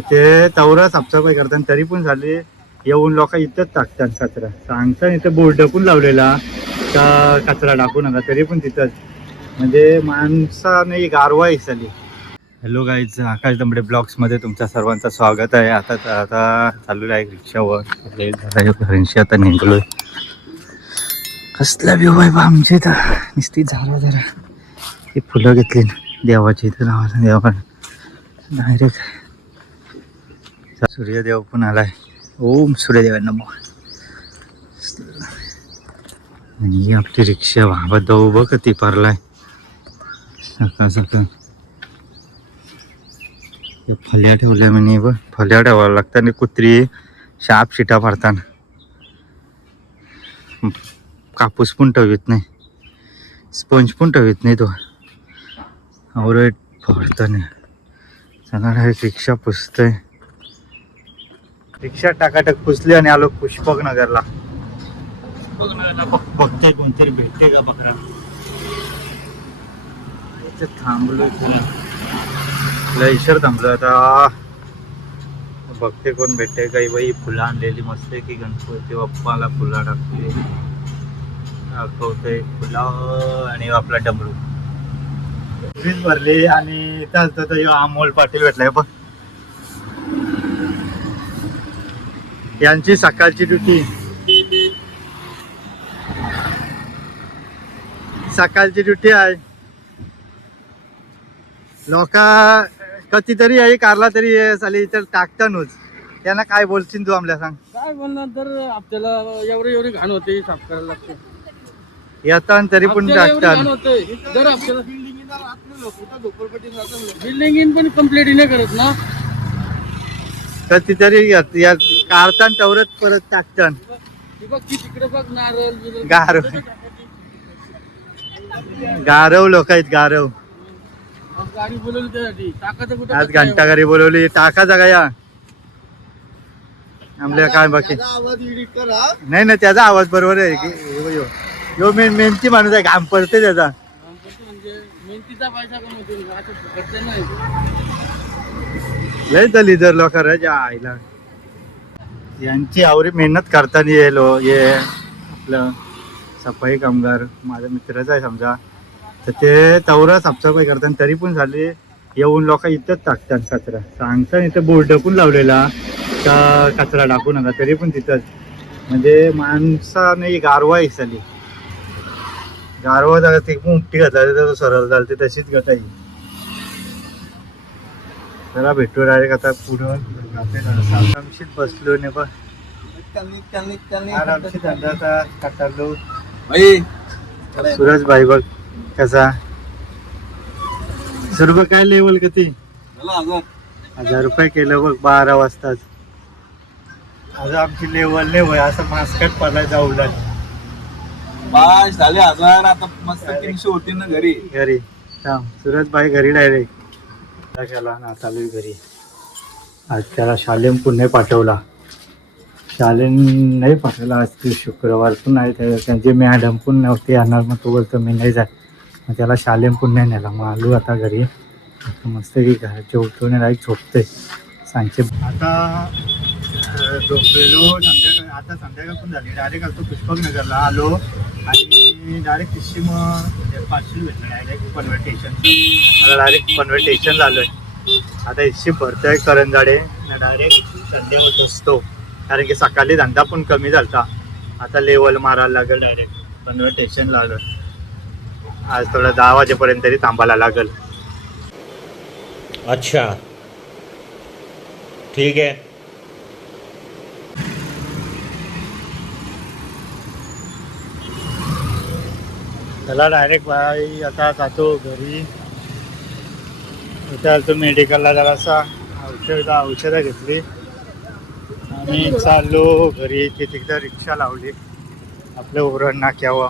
ते तवरा साफसफाई करतात तरी पण झाले. येऊन लोक इथंच टाकतात कचरा. सांगतात इथं बोर्ड पण लावलेला. का कचरा टाकू नका तरी पण तिथंच. म्हणजे माणसाने गारवा झाली हॅलो गाईज आकाश दंबडे ब्लॉग्समध्ये तुमच्या सर्वांचं स्वागत आहे. आता आता चालू आहे रिक्षावर. आता निघलो कसला व्यू आहे बा आमच्या इथं. नुसती झाला जरा. ती फुलं घेतली देवाची इथं नावाला देवा डायरेक्ट सूर्यदेव पण आलाय. ओम सूर्यदेवांना नमो. आणि आपली रिक्षा बाबा उभं बघ ती पारलाय. सकाळ सकाळ. फल्या ठेवल्या म्हणे बघ फल्या ठेवायला लागतात आणि कुत्री शाप शिटा फाडताना कापूस पण ठेवीत नाही. स्पंज पण ठेवीत नाही तो. आवरेट फाडताना चला रिक्षा पुसतंय. रिक्षा टाकाटक पुसली आणि आलो पुष्पक नगरला पुष्पक नगरला बघ बघते कोणतरी भेटते का बकरा? थांबलो लयशर थांबलो आता. बघते कोण भेटते काही बाई फुलं आणलेली मस्त आहे की गणपती बाप्पाला फुलं टाकते दाखवते फुलं आणि आपला डमरू. वीज भरली आणि इथं अमोल पाटील भेटलाय बघ. यांची सकाळची ड्युटी. सकाळची ड्युटी आहे. लोक कधीतरी आहे कारला तरी हे चालेल इतर टाकतानच. त्यांना काय बोलशील तू आमल्या सांग. काय बोलणार तर आपल्याला एवढी एवढी घाण होते साफ करायला लागते. येतात तरी पण टाकतात बिल्डिंग पण कंप्लीट नाही करत ना. कधीतरी काढतान तेवढंच परत टाकतात बघ की तिकडे बघ नारळ बिरळ. गार कसं टाकायची? गारव लोक आहेत गारव. आज? घंटा घरी बोलवली. टाका जागा या? आमल्या काय बाकी? आवाज edit करा. नाही नाही त्याचा आवाज बरोबर आहे की- यो- मेन मेनची माणूस आहे घाम पडते त्याचा. म्हणजे लय झाली जर लोक रजा आईला. यांची आवरी मेहनत करताना येलो ये आपलं सफाई कामगार माझ्या मित्रच आहे समजा. तर ते तवरा साफसफाई करतात तरी पण झाले. येऊन लोक इथंच टाकतात कचरा. सांगतात इथं बोर्ड पण लावलेला. का कचरा टाकू नका तरी पण तिथंच. म्हणजे माणसाने गारवा झाली गारवा झाला ते पण उपटी घातला तर सरळ झालं ते तशीच गटाई. जरा भेटू डायरेक्ट आता पुढं. आरामशीत बसलो ने आरामशीत काटालो सूरज भाई बघ कसा. सर्व काय लेवल किती? हजार रुपये केलं बघ बारा वाजताच. आज आमची लेवल नाही होय असं मास्कट पडला जाऊ लागली पाच झाले हजार. आता मस्त तीनशे होती ना घरी. घरी. थांब सूरज भाई घरी डायरेक्ट. केला ना चालू आहे घरी. आज त्याला शालेम पुणे पाठवला. शालेम नाही पाठवला आज ते शुक्रवार पण नाही त्यांचे त्यांची मॅडम पण नव्हते येणार मग तो बोलतो मी नाही जात. मग त्याला शालेम पुणे नाही नेला. मग आलो आता घरी. आता मस्त की घर जेवतो नाही राईट झोपते सांगचे आता झोपलेलो संध्याकाळ आता संध्याकाळ पण झाली. डायरेक्ट आलो पुष्पक नगरला आलो. आणि डायरेक्ट किस्सी मग पाचशे भेटलं डायरेक्ट पनवेल स्टेशन आता डायरेक्ट पनवेल स्टेशन आहे आता हिस्सी भरतोय करंजाडे. डायरेक्ट संध्याकाळ पोचतो. कारण की सकाळी धंदा पण कमी झालता. आता लेवल मारायला लागेल डायरेक्ट पनवेल स्टेशनला आलोय. आज थोडं दहा वाजेपर्यंत तरी थांबायला लागेल. अच्छा. ठीक आहे. त्याला डायरेक्ट बाई आता जातो घरी. इथे आलतो मेडिकलला जरासा. औषध औषधं घेतली. आणि चाललो घरी. तिथे तिकडं रिक्षा लावली. आपलं उरण नाक्यावर.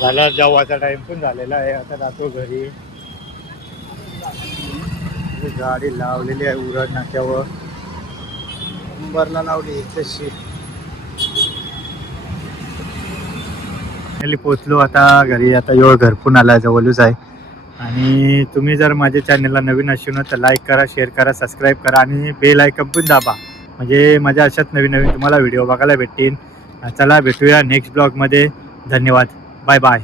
झाला जेव्हाचा टाइम पण झालेला आहे. आता जातो घरी. गाडी लावलेली आहे उरण नाक्यावर. नंबरला लावली एकशे फायनली पोचलो आता घरी आता यो घर पण आला जवळच आहे. आणि तुम्ही जर माझ्या चॅनलला नवीन असेल तर लाईक करा शेअर करा सबस्क्राईब करा आणि बेल आयकन पण दाबा. म्हणजे माझ्या अशाच नवीन नवीन तुम्हाला व्हिडिओ बघायला भेटतील. चला भेटूया नेक्स्ट ब्लॉगमध्ये धन्यवाद. Bye bye